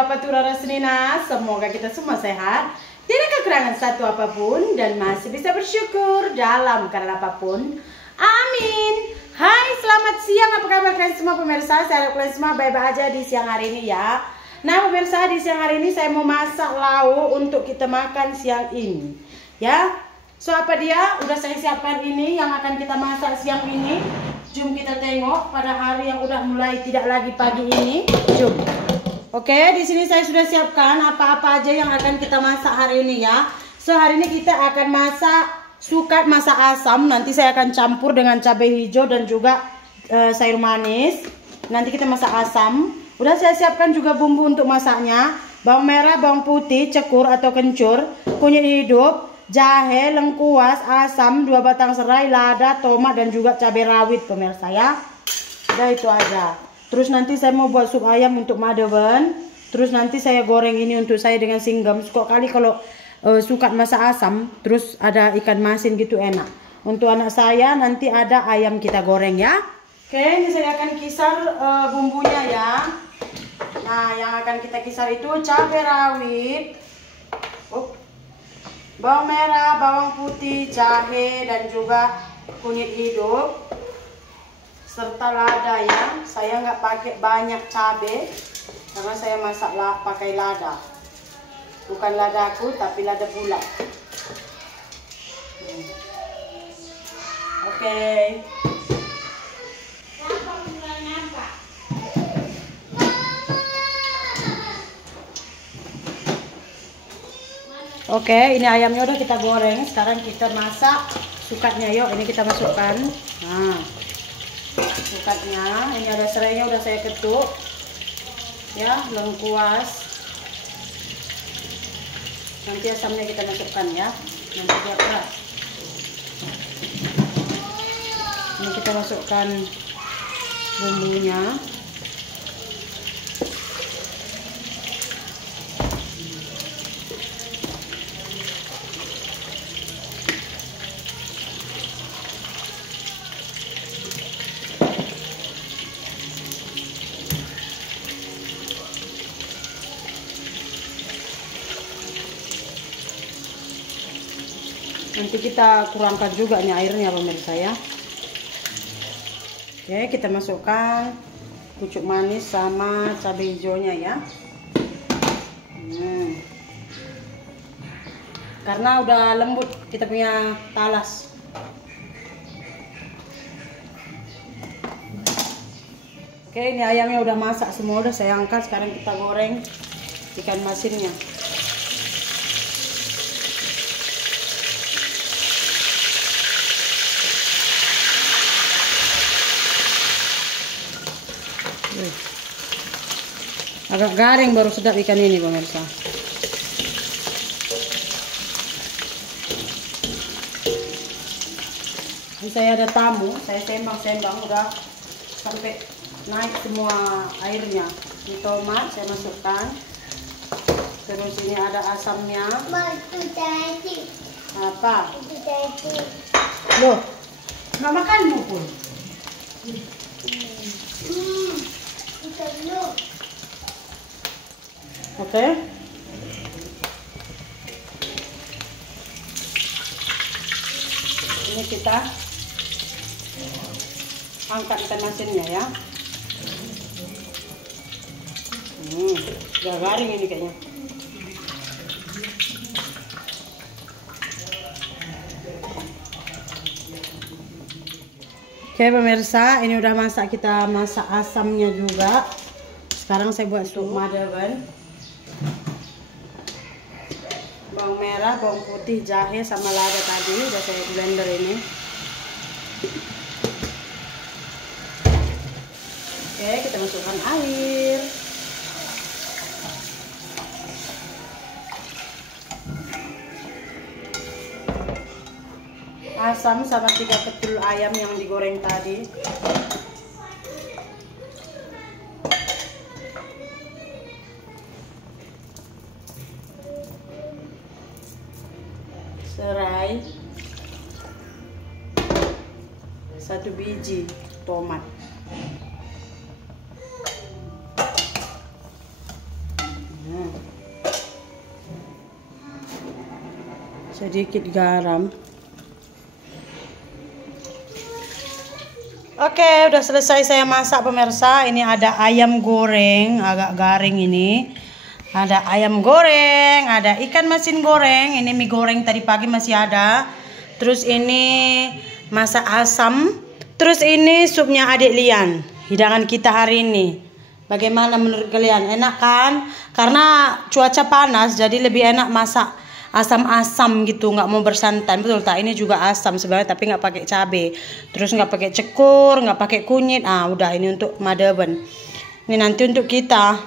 apa Turara Senina. Semoga kita semua sehat, tidak kekurangan satu apapun, dan masih bisa bersyukur dalam keadaan apapun. Amin. Hai, selamat siang. Apa kabar kalian semua pemirsa? Saya harap kalian semua baik-baik aja di siang hari ini ya. Nah pemirsa, di siang hari ini saya mau masak lauk untuk kita makan siang ini ya. So apa dia? Udah saya siapkan ini yang akan kita masak siang ini. Jom kita tengok pada hari yang udah mulai tidak lagi pagi ini. Jom. Oke, di sini saya sudah siapkan apa-apa aja yang akan kita masak hari ini ya. So hari ini kita akan masak sukat masak asam. Nanti saya akan campur dengan cabai hijau dan juga sayur manis. Nanti kita masak asam. Udah saya siapkan juga bumbu untuk masaknya. Bawang merah, bawang putih, cekur atau kencur, kunyit hidup, jahe, lengkuas, asam, 2 batang serai, lada, tomat dan juga cabai rawit pemirsa ya. Udah itu aja. Terus nanti saya mau buat sup ayam untuk Madewen. Terus nanti saya goreng ini untuk saya dengan singgam. Suka kali kalau suka masak asam, terus ada ikan masin gitu enak. Untuk anak saya nanti ada ayam kita goreng ya. Oke, ini saya akan kisar bumbunya ya. Nah, yang akan kita kisar itu cabai rawit, bawang merah, bawang putih, jahe dan juga kunyit hidup. Serta lada ya. Saya nggak pakai banyak cabai karena saya masak pakai lada. Bukan ladaku tapi lada bulat. Oke. Oke, ini ayamnya udah kita goreng. Sekarang kita masak sukatnya. Yuk, ini kita masukkan. Nah, sukatnya, ini ada serainya udah saya ketuk ya, lengkuas. Nanti asamnya kita masukkan ya, nanti dia keras. Ini kita masukkan bumbunya. Nanti kita kurangkan juga nih airnya pemirsa ya. Oke, kita masukkan pucuk manis sama cabai hijaunya ya. Karena udah lembut kita punya talas. Oke, ini ayamnya udah masak semua, udah saya angkat. Sekarang kita goreng ikan masinnya. Agak garing baru sedap ikan ini pemirsa. Ini saya ada tamu, saya sembang-sembang udah sampai naik semua airnya. Ini tomat saya masukkan. Terus ini ada asamnya. Apa? Loh, nggak makanmu pun? Oke. Ini kita angkat ikan masinnya ya. Udah garing ini kayaknya. Oke pemirsa, ini udah masak, kita masak asamnya juga. Sekarang saya buat sup Madewen. Bawang merah, bawang putih, jahe sama lada tadi udah saya blender ini. Oke, kita masukkan air. Asam sama 3 ketul ayam yang digoreng tadi. Serai, 1 biji tomat. sedikit garam. Oke, udah selesai saya masak pemirsa. Ini ada ayam goreng, agak garing ini. Ada ayam goreng, ada ikan masin goreng. Ini mie goreng tadi pagi masih ada. Terus ini masak asam. Terus ini supnya adik Lian. Hidangan kita hari ini. Bagaimana menurut kalian? Enak kan? Karena cuaca panas jadi lebih enak masak asam-asam gitu, nggak mau bersantan, betul tak? Ini juga asam sebenarnya tapi nggak pakai cabai, terus nggak pakai cekur, nggak pakai kunyit. Udah ini untuk madeben. Ini nanti untuk kita.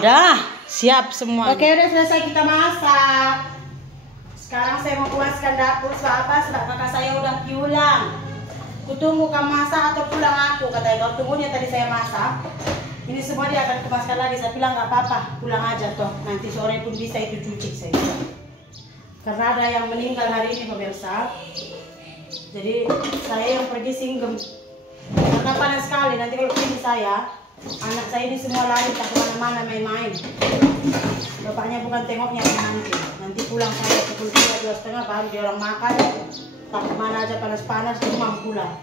Dah siap semua. Oke, udah selesai kita masak. Sekarang saya mau puaskan dapur. Sebab apa? Sebab kakak saya udah pulang. Kutunggu kamu masak atau pulang aku, katanya. Kalau tunggunya tadi saya masak. Ini semua dia akan kemaskan lagi. Saya bilang nggak apa-apa, pulang aja toh. Nanti sore pun bisa itu cuci saya bilang. Karena ada yang meninggal hari ini pemirsa. Jadi saya yang pergi singgem. Karena panas sekali. Nanti kalau ini saya, anak saya ini semua lari tak kemana-mana main-main. Bapaknya bukan tengoknya nanti. Nanti pulang saya pukul 2:30 baru dia orang makan. Tak kemana aja panas-panas rumah pulang.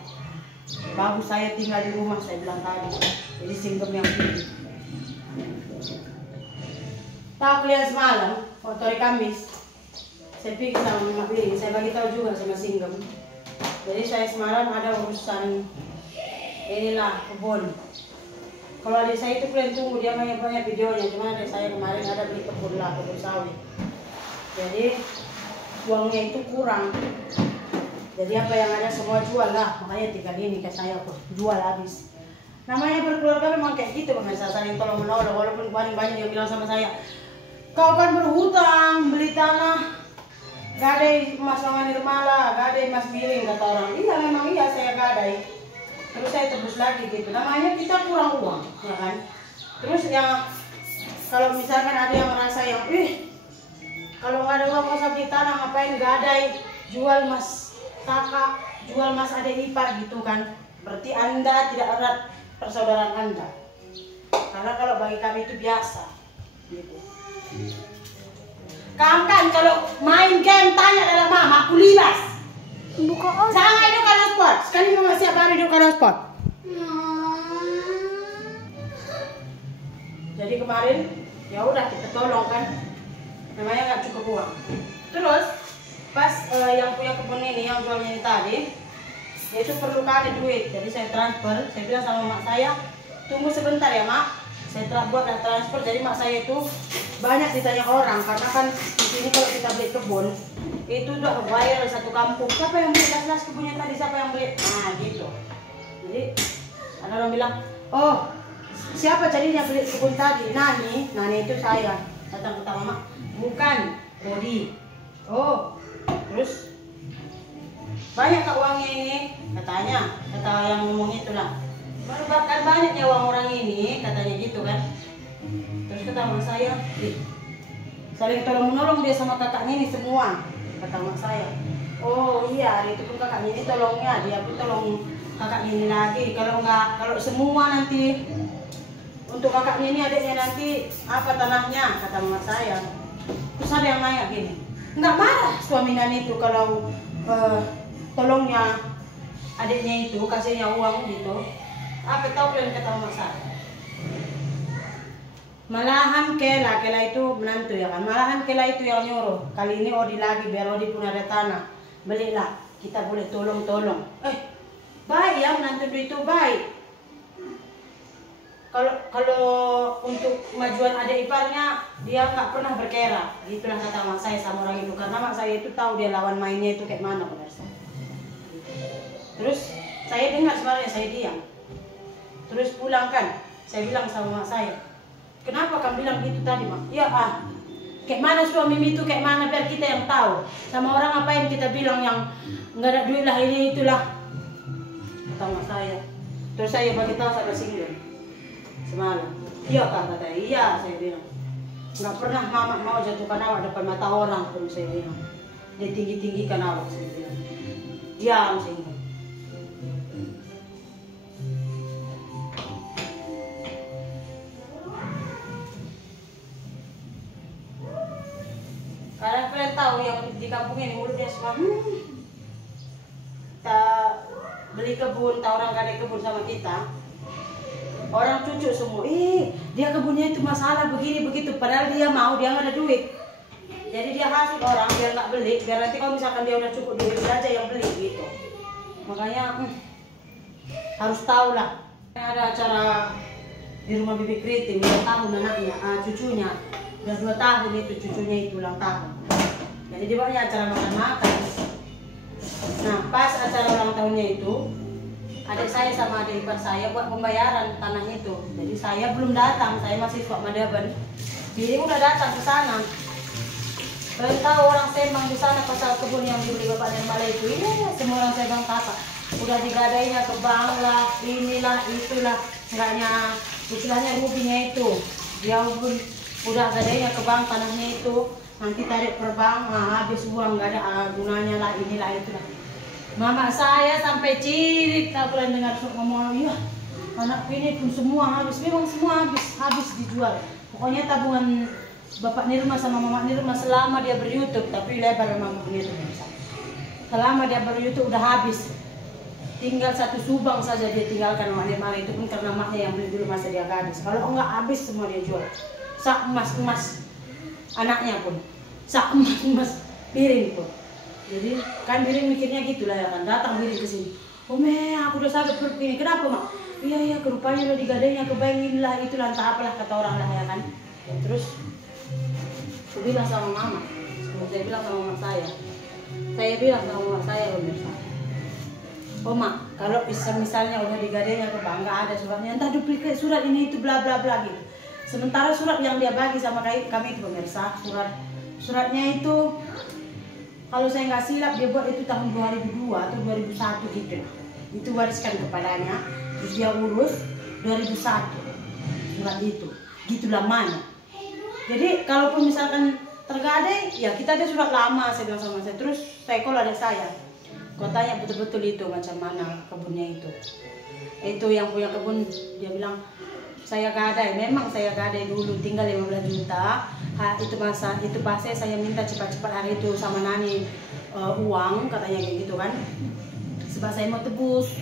Bagus saya tinggal di rumah, saya bilang tadi. Jadi singgem yang ini. Tahu kalian semalam, waktu hari Kamis, saya pergi sama Mak Beli, saya bagi tahu juga sama singgem. Jadi saya semalam ada urusan inilah kebun. Kalau adik saya itu kalian tunggu, dia banyak videonya. Cuma adik saya kemarin ada beli kebun lah, kebun sawit. Jadi uangnya itu kurang. Jadi apa yang ada semua jual lah, makanya tinggal ini ke saya aku jual habis. Namanya berkeluarga memang kayak gitu pemirsa, saling tolong menolong. Walaupun paling banyak yang bilang sama saya, kau kan berhutang, beli tanah, gadai Mas Wangan Nirmala, gadai Mas Biring, kata orang. Iya memang iya saya gadai. Terus saya tebus lagi gitu. Namanya kita kurang uang, ya kan? Terus yang kalau misalkan ada yang merasa yang, kalau nggak ada uang masa beli tanah ngapain gadai, jual Mas kakak, jual Mas adik ipar gitu kan. Berarti Anda tidak erat persaudaraan Anda. Karena kalau bagi kami itu biasa gitu. Kamu kan kalau main game tanya dalam mama, aku libas. Buka aja. Jangan hidup karena sport. Sekali mama siap hari hidup karena sport. Jadi kemarin ya udah kita tolong kan. Namanya nggak cukup uang. Terus pas yang punya kebun ini yang jualnya ini tadi, dia itu perlu kali duit, jadi saya transfer. Saya bilang sama mak saya, tunggu sebentar ya mak, saya buat transfer. Jadi mak saya itu banyak ditanya orang, karena kan di sini kalau kita beli kebun itu udah viral satu kampung. Siapa yang beli las kebunnya tadi? Siapa yang beli? Nah gitu. Jadi ada orang bilang, oh siapa jadinya beli kebun tadi? Nani itu saya. Datang ke mama, bukan Rodi. Oh, terus banyak kak uangnya ini, katanya, kata yang ngomong itulah. Baru bahkan banyaknya uang orang ini, katanya gitu kan. Terus kata mak saya, saling tolong menolong dia sama kakaknya ini semua, kata mak saya. Oh iya, hari itu pun kakaknya ini tolongnya, dia pun tolong kakaknya ini lagi. Kalau enggak, kalau semua nanti untuk kakaknya ini adiknya nanti apa tanahnya, kata mak saya. Terus ada yang nanya gini, nggak marah suami Nani itu kalau tolongnya adiknya itu kasihnya uang gitu? Apa tahu kalian kata mak saya? Malahan Kela itu menantu ya kan, malahan Kela itu yang nyuruh. Kali ini Odi lagi, biar Odi pun ada tanah, belilah, kita boleh tolong-tolong. Baik ya menantu itu baik. Kalau untuk kemajuan adik iparnya dia nggak pernah berkera, itulah kata mak saya sama orang itu. Karena mak saya itu tahu dia lawan mainnya itu kayak mana pemirsa. Terus saya dengar sebenarnya, saya diam. Terus pulang kan, saya bilang sama mak saya, kenapa kamu bilang gitu tadi mak? Ya kayak mana suami itu kayak mana, biar kita yang tahu. Sama orang ngapain kita bilang yang nggak ada duit lah ini itulah, kata mak saya. Terus saya bagi tahu sama single semalam. Iya kak, kata iya, saya bilang. Nggak pernah mama mau jatuhkan awak depan mata orang pun, saya bilang. Dia tinggi-tinggikan awak, saya bilang. Diam single. Karena kalian tahu yang di kampung ini mulutnya semua kita beli kebun, tahu orang gak ada kebun sama kita, orang cucu semua, dia kebunnya itu masalah begini begitu, padahal dia mau, dia nggak ada duit, jadi dia hasut orang biar nggak beli, biar nanti kalau misalkan dia udah cukup duit dia aja yang beli gitu. Makanya harus tahu lah. Ada acara di rumah Bibi Kriting, udah tahun anaknya, cucunya udah 2 tahun itu, cucunya itu ulang tahun. Jadi dia banyak acara makan-makan. Nah pas acara ulang tahunnya itu, adik saya sama adik ipar saya buat pembayaran tanahnya itu. Jadi saya belum datang, saya masih suka Madaban. Bibi udah datang ke sana. Kalian tahu orang Sembang di sana pasal kebun yang dibeli bapak dan Malay itu, semua orang Sembang kakak. Udah digadainya ke bank lah, inilah, itulah, enggaknya, istilahnya ruginya itu. Dia udah gadainya ke bank tanahnya itu, nanti tarik per bank, habis uang, nggak ada gunanya lah, inilah, itulah. Mama saya sampai cirit, kalau kalian dengar ngomong, iya, anak ini pun semua habis, memang semua habis dijual. Pokoknya tabungan Bapak Nirma sama Mama Nirma selama dia ber-YouTube, tapi lebar memang punya itu. Selama dia ber-YouTube udah habis. Tinggal 1 subang saja dia tinggalkan Mama Nirma, itu pun karena maknya yang beli dulu masa dia gadis. Kalau enggak habis semua dia jual. Sak emas anaknya pun. Sak emas piring pun. Jadi kan piring mikirnya gitulah ya kan. Datang piring ke sini. Ome, aku udah sakit perut ini. Kenapa, Mak? Iya, kerupanya udah digadainya ke bank inilah, itulah, entah apalah kata orang lah ya kan. Terus aku bilang sama Mama. Saya bilang sama Mama saya. Saya bilang sama Mama saya, pemirsa. Oh Mak, kalau misalnya udah digadainya ke bank, nggak ada suratnya, entah duplikat surat ini itu bla bla bla gitu. Sementara surat yang dia bagi sama kami itu pemirsa, suratnya itu kalau saya nggak silap dia buat itu tahun 2002 atau 2001 gitu. Itu wariskan kepadanya, terus dia urus 2001 surat itu, gitulah mana. Jadi kalaupun misalkan tergadai, ya kita ada surat lama, saya bilang sama saya. Terus saya call adik saya. Kau tanya betul-betul itu macam mana kebunnya itu. Itu yang punya kebun, dia bilang saya gadai, memang saya gadai dulu tinggal 15 juta. Itu pas saya minta cepat-cepat hari itu sama Nani uang katanya kayak gitu kan. Sebab saya mau tebus.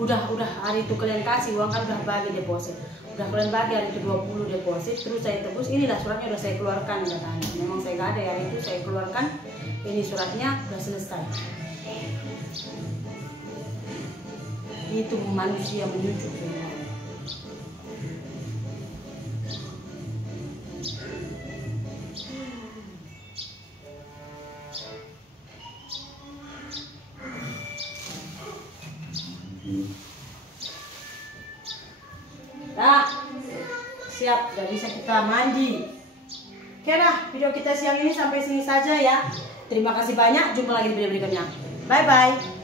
Udah hari itu kalian kasih uang kan udah bagi deposit. Udah kalian bagi hari itu 20 deposit, terus saya tebus, inilah suratnya udah saya keluarkan katanya. Memang saya gadai hari itu saya keluarkan. Ini suratnya udah selesai. Itu manusia menyucuk semua. Dah, siap, udah bisa kita mandi. Oke dah, video kita siang ini sampai sini saja ya. Terima kasih banyak, jumpa lagi di video berikutnya. Bye bye.